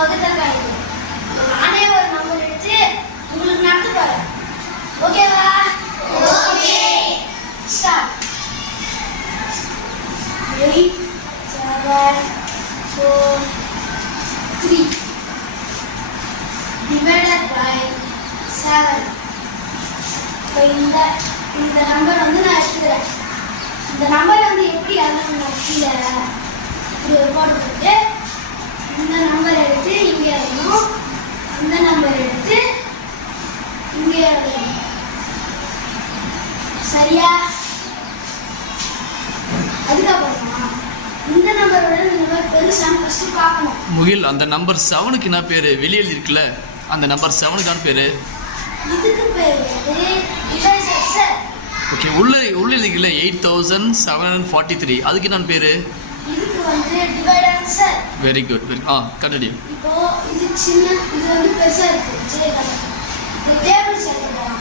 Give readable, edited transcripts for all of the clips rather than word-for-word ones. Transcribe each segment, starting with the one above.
வகுத்தல் கணக்கு. நானே ஒரு நம்பர் எடுத்து உங்களுக்கு நடத்த போறேன். ஓகேவா? ஓகே. ஸ்டார்ட். 8 7 4 3 divided by 7. இப்போ இந்த நம்பர் வந்து நான் எடுத்துக்கிறேன். இந்த நம்பர் வந்து எப்படி எழுதணும்? கீழே இப்படி ஒரு கோடு போட்டு இந்த நம்பர் எடுத்து இங்கே எழுதணும், இந்த நம்பர் எடுத்து இங்கே எழுதணும். சரியா? அதுக்கப்புறமா இந்த நம்பரோட இந்த நம்பர் பெருசான்னு ஃபர்ஸ்ட் பார்க்கணும். முகில், அந்த நம்பர் 7க்கு என்ன பேரு? வெளியே இருக்குல்ல, அந்த நம்பர் 7க்கான பேரு? இதுக்கு பேர் வந்து டிவைசர் சார். ஓகே, உள்ள இருக்குல்ல 8743, அதுக்கு என்ன பேரு? இதுக்கு வந்து divider sir. Very good. Continue. இப்போ இது சின்ன, இது வந்து பெருசா இருக்கு. சரி, இந்த டேபிள் சேர்க்கலாம்.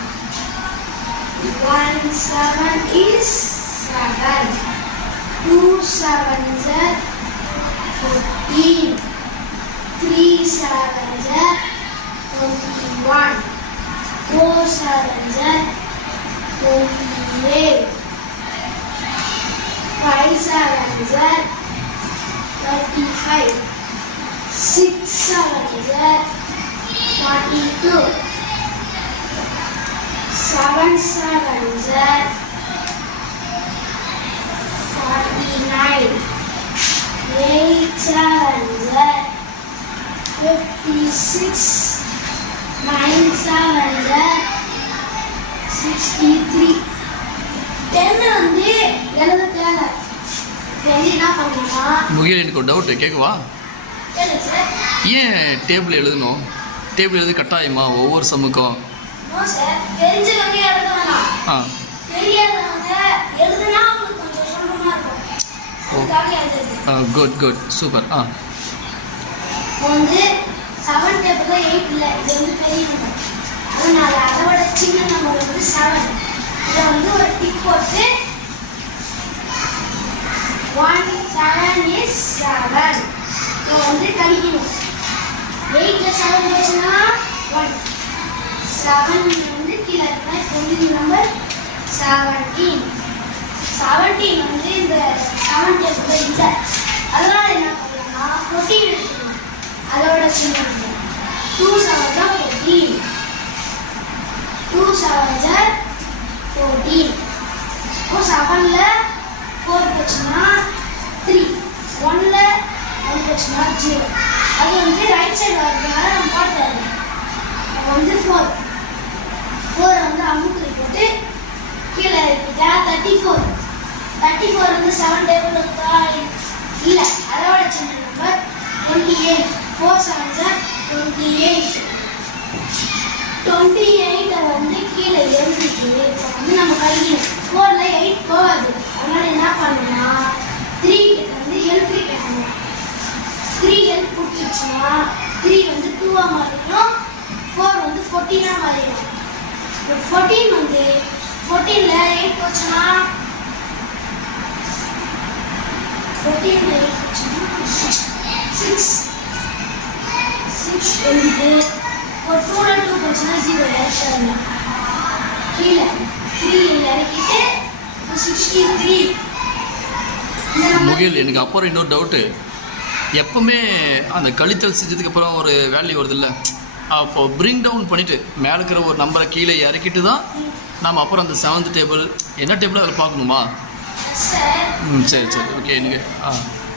1 7 is 7. 2 7s are 14. 3 7s are 21. 4 7s are 28. 5 7s are 35. 6 7s are 42. 7 7s are 49. 8 7s are 56. 9 7s are 63. 10 வந்து எழுத தேவை. என்ன பண்ணணும்னா, முகில், எனக்கு ஒரு டவுட் கேட்கவா? ஏன் டேபிள் எழுதணும்? டேபிள் எழுது கட்டாயமா ஒவ்வொரு சம்முக்கும்? தெரிஞ்சவங்க எழுத வேணாம், தெரியாதவங்க எழுதுனா அவங்களுக்கு கொஞ்சம் சுலபமா இருக்கும். அதுக்காக எழுதுறது. Good good, super. வந்து 7 டேபிள்ல 8 இல்ல, இது வந்து பெரிய நம்பர். அதனால அதோட சின்ன நம்பர் வந்து 7. இதை வந்து ஒரு டிக் போட்டு 1 7 is 7. இதை வந்து கழிக்கணும். 8ல 7 போச்சுன்னா 1. 7 வந்து கீழே இருக்கிற கொஞ்சம் நம்பர் 17. 17 வந்து இந்த 7 டேபிள்ல இல்லை. அதனால என்ன பண்ணலாம்னா 14 எடுத்துக்கணும். அதோட சின்ன நம்பர் 2 7 தான் 14. 2 7 are 14. இப்போ 7ல 4 போச்சுன்னா 3. 1ல 1 போச்சுன்னா 0. அது வந்து ரைட் சைடு வரதுனால நம்ம பார்த்தாரு. அது வந்து 4 வந்து அமுக்கு போட்டு கீழே இருக்குதா 34. 34 வந்து 7 டேபிள் இருக்கா? இல்லை, அதோட சின்ன நம்பர் 28. 4 7s are 28. 28 வந்து கீழே எழுதிட்டு இப்போ வந்து நம்ம கழிக்கணும். 4ல 8 போகாது. அதனால என்ன பண்ணணும்னா 3 கிட்ட வந்து எழுதி கேட்கணும். 3 எழுதி பிடிச்சிச்சுன்னா 3 வந்து 2ஆ மாறிடும். 4 வந்து 14ஆ மாறிடும். இப்போ 14 வந்து 14ல 8 போச்சுன்னா 14ல 8 போச்சுன்னா 6 எழுதிட்டு ஒரு 2ல 2 போச்சுன்னா 0 இறக்கிடலாம். கீழே 3 இறக்கிட்டு 63. முகில், எனக்கு அப்புறம் இன்னொரு டவுட்டு. எப்பவுமே அந்த கழித்தல் செஞ்சதுக்கு அப்புறம் ஒரு வேல்யூ வருது இல்லை, அப்போ பிரிங் டவுன் பண்ணிவிட்டு மேலே இருக்கிற ஒரு நம்பரை கீழே இறக்கிட்டு தான் நம்ம அப்புறம் அந்த 7th டேபிள் என்ன டேபிள் அதில் பார்க்கணுமா? சரி சரி, ஓகே. எனக்கு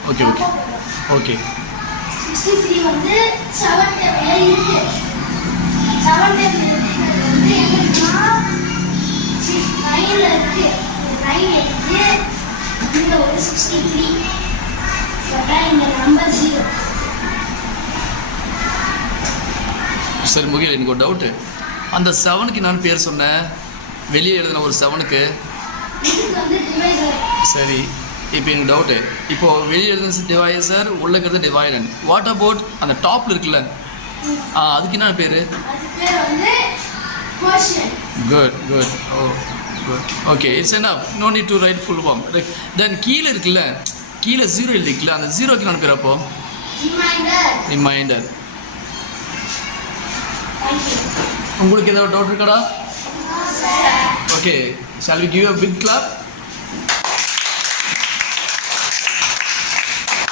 ஓகே ஓகே ஓகே. 63 வந்து 7 டேபிள்ல இருக்கு. 7 டேபிள் இருக்கிறது வந்து எங்கன்னா 9ல இருக்கு. 9 இருக்கு. இங்க ஒரு 63 போட்டா இங்க நம்பர் 0. சரி முகில், எனக்கு ஒரு டவுட்டு. அந்த 7க்கு நான் பேர் சொன்னேன், வெளியே எழுதின ஒரு 7க்கு. இதுக்கு வந்து டிவைசர். சரி, இப்போ எனக்கு டவுட்டு. இப்போது வெளியே எழுதின டிவைசர், உள்ள இருக்கிறது டிவைடன். வாட் அபவுட் அந்த டாப்பில் இருக்குல்ல, அதுக்கு என்ன பேர்? அது பேர் வந்து Koshan. Good good. Oh good. Okay, it's enough. No need to write full form. Then கீழே இருக்குல்ல, கீழே 0 எழுதிக்கல, அந்த 0க்கு நான் பேர் அப்போ ரிமைண்டர். ரிமைண்டர். உங்களுக்கு ஏதாவது டவுட் இருக்காடா? Okay, shall we give a big clap?